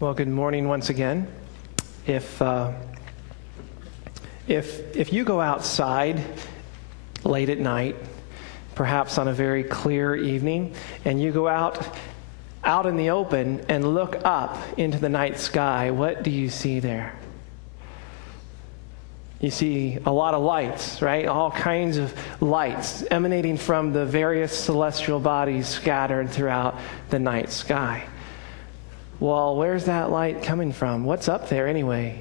Well, good morning once again. If you go outside late at night, perhaps on a very clear evening, and you go out in the open and look up into the night sky, what do you see there? You see a lot of lights, right? All kinds of lights emanating from the various celestial bodies scattered throughout the night sky. Well, where's that light coming from? What's up there anyway?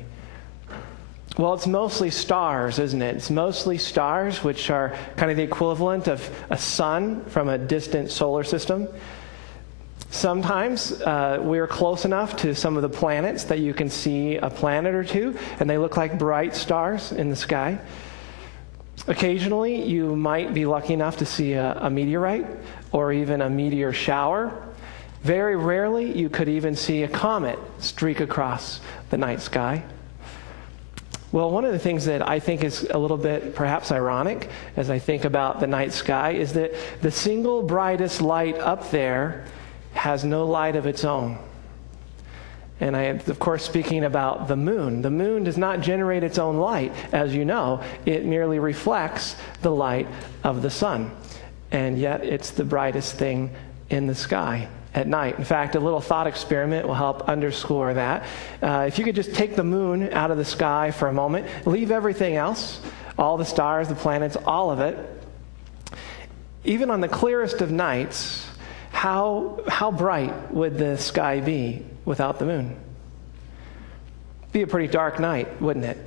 Well, it's mostly stars, isn't it? It's mostly stars, which are kind of the equivalent of a sun from a distant solar system. Sometimes we're close enough to some of the planets that you can see a planet or two, and they look like bright stars in the sky. Occasionally, you might be lucky enough to see a meteorite or even a meteor shower. Very rarely, you could even see a comet streak across the night sky. Well, one of the things that I think is a little bit perhaps ironic as I think about the night sky is that the single brightest light up there has no light of its own. And I am, of course, speaking about the moon. The moon does not generate its own light, as you know. It merely reflects the light of the sun. And yet, it's the brightest thing in the sky at night. In fact, a little thought experiment will help underscore that. If you could just take the moon out of the sky for a moment, leave everything else, all the stars, the planets, all of it, even on the clearest of nights, how bright would the sky be without the moon? Be a pretty dark night, wouldn't it?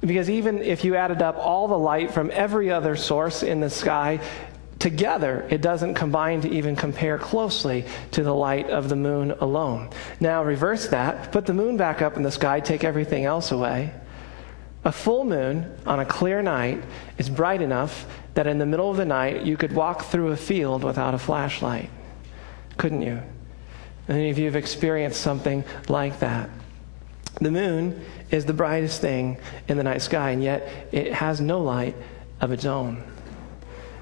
Because even if you added up all the light from every other source in the sky together, it doesn't combine to even compare closely to the light of the moon alone. Now reverse that, put the moon back up in the sky, take everything else away. A full moon on a clear night is bright enough that in the middle of the night you could walk through a field without a flashlight. Couldn't you? Any of you have experienced something like that? The moon is the brightest thing in the night sky, and yet it has no light of its own.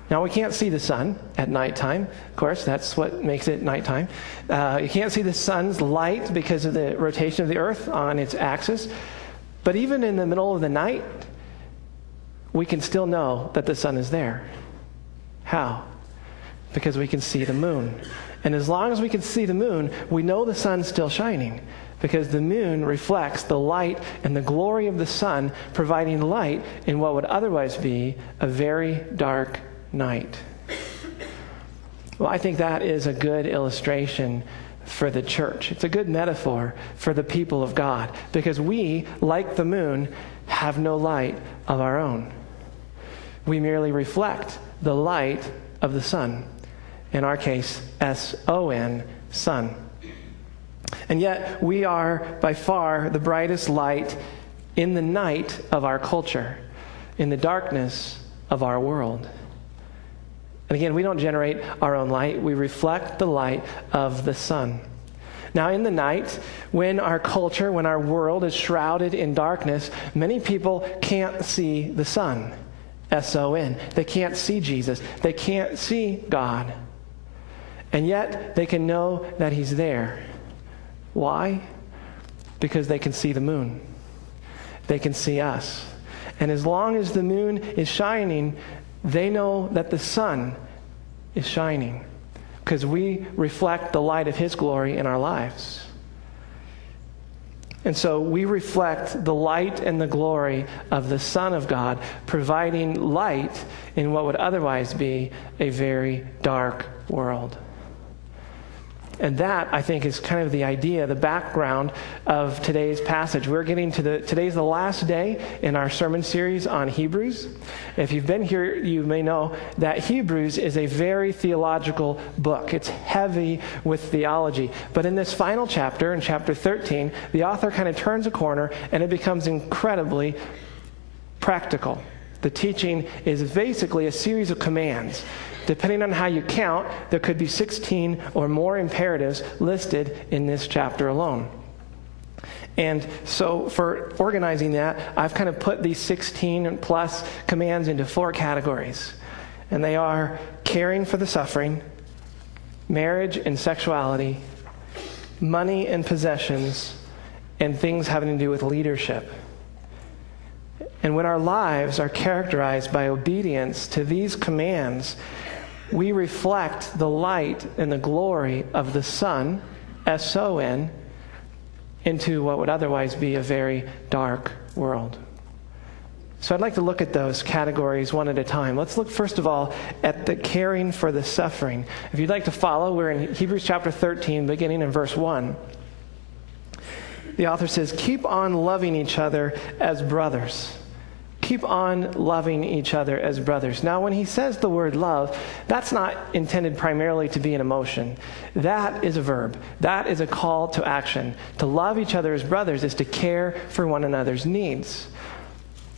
Now, we can't see the sun at nighttime. Of course, that's what makes it nighttime. You can't see the sun's light because of the rotation of the earth on its axis. But even in the middle of the night, we can still know that the sun is there. How? Because we can see the moon. And as long as we can see the moon, we know the sun's still shining, because the moon reflects the light and the glory of the sun, providing light in what would otherwise be a very dark night. Well, I think that is a good illustration for the church. It's a good metaphor for the people of God, because we, like the moon, have no light of our own. We merely reflect the light of the sun. In our case, S-O-N, sun. And yet, we are by far the brightest light in the night of our culture, in the darkness of our world. And again, we don't generate our own light. We reflect the light of the sun. Now, in the night, when our culture, when our world is shrouded in darkness, many people can't see the sun, S-O-N. They can't see Jesus. They can't see God. And yet, they can know that He's there. Why? Because they can see the moon. They can see us. And as long as the moon is shining, they know that the sun is shining, because we reflect the light of His glory in our lives. And so we reflect the light and the glory of the Son of God, providing light in what would otherwise be a very dark world. And that, I think, is kind of the idea, the background of today's passage. We're getting to today's the last day in our sermon series on Hebrews. If you've been here, you may know that Hebrews is a very theological book. It's heavy with theology. But in this final chapter, in chapter 13, the author kind of turns a corner and it becomes incredibly practical. The teaching is basically a series of commands. Depending on how you count, there could be 16 or more imperatives listed in this chapter alone. And so for organizing that, I've kind of put these 16 plus commands into 4 categories. And they are caring for the suffering, marriage and sexuality, money and possessions, and things having to do with leadership. And when our lives are characterized by obedience to these commands, we reflect the light and the glory of the Son, S-O-N, into what would otherwise be a very dark world. So I'd like to look at those categories one at a time. Let's look first of all at the caring for the suffering. If you'd like to follow, we're in Hebrews chapter 13, beginning in verse 1. The author says, "Keep on loving each other as brothers." Keep on loving each other as brothers. Now, when he says the word love, that's not intended primarily to be an emotion. That is a verb. That is a call to action. To love each other as brothers is to care for one another's needs.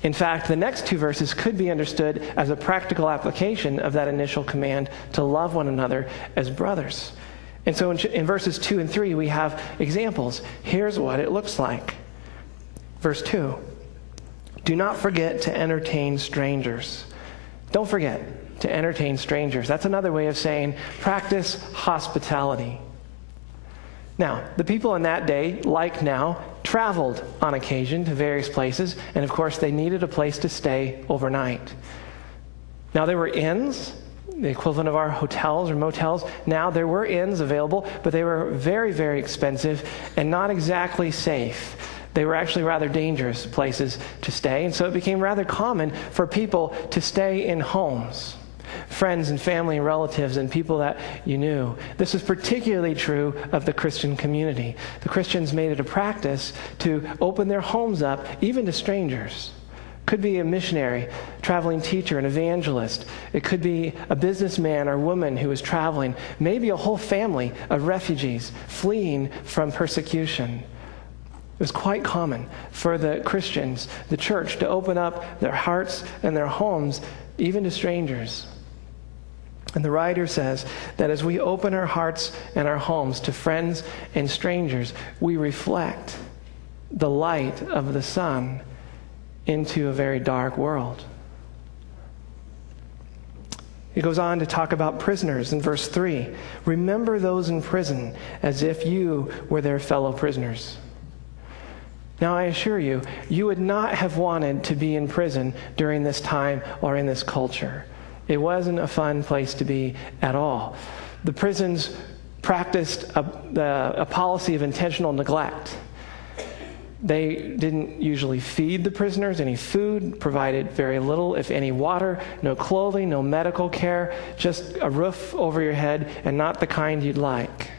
In fact, the next two verses could be understood as a practical application of that initial command to love one another as brothers. And so in verses 2 and 3, we have examples. Here's what it looks like. Verse 2. Do not forget to entertain strangers. Don't forget to entertain strangers. That's another way of saying practice hospitality. Now, the people in that day, like now, traveled on occasion to various places, and of course they needed a place to stay overnight. Now there were inns, the equivalent of our hotels or motels. Now there were inns available, but they were very, very expensive and not exactly safe. They were actually rather dangerous places to stay, and so it became rather common for people to stay in homes. Friends and family and relatives and people that you knew. This was particularly true of the Christian community. The Christians made it a practice to open their homes up even to strangers. Could be a missionary, traveling teacher, an evangelist. It could be a businessman or woman who is traveling. Maybe a whole family of refugees fleeing from persecution. It was quite common for the Christians, the church, to open up their hearts and their homes even to strangers. And the writer says that as we open our hearts and our homes to friends and strangers, we reflect the light of the sun into a very dark world. He goes on to talk about prisoners in verse 3. Remember those in prison as if you were their fellow prisoners. Now, I assure you, you would not have wanted to be in prison during this time or in this culture. It wasn't a fun place to be at all. The prisons practiced a policy of intentional neglect. They didn't usually feed the prisoners any food, provided very little, if any, water, no clothing, no medical care, just a roof over your head, and not the kind you'd like.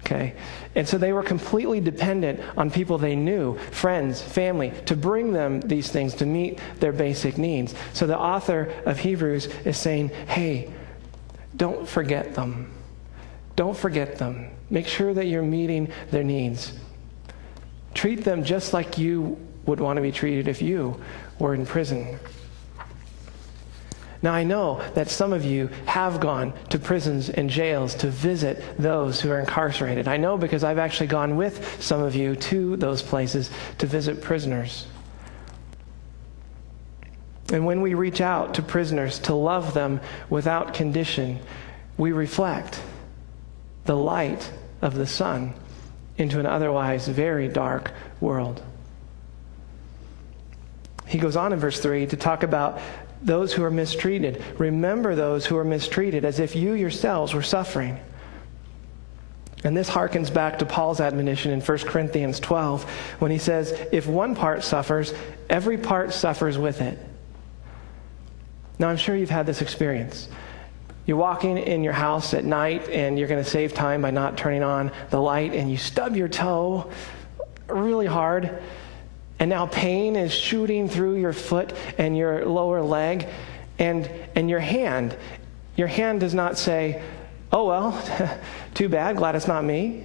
Okay? And so they were completely dependent on people they knew, friends, family, to bring them these things to meet their basic needs. So the author of Hebrews is saying, hey, don't forget them. Don't forget them. Make sure that you're meeting their needs. Treat them just like you would want to be treated if you were in prison. Now, I know that some of you have gone to prisons and jails to visit those who are incarcerated. I know because I've actually gone with some of you to those places to visit prisoners. And when we reach out to prisoners to love them without condition, we reflect the light of the sun into an otherwise very dark world. He goes on in verse 3 to talk about those who are mistreated. Remember those who are mistreated as if you yourselves were suffering. And this harkens back to Paul's admonition in 1 Corinthians 12 when he says, if one part suffers, every part suffers with it. Now, I'm sure you've had this experience. You're walking in your house at night and you're going to save time by not turning on the light, and you stub your toe really hard, and now pain is shooting through your foot and your lower leg, and your hand does not say, oh well, too bad, glad it's not me.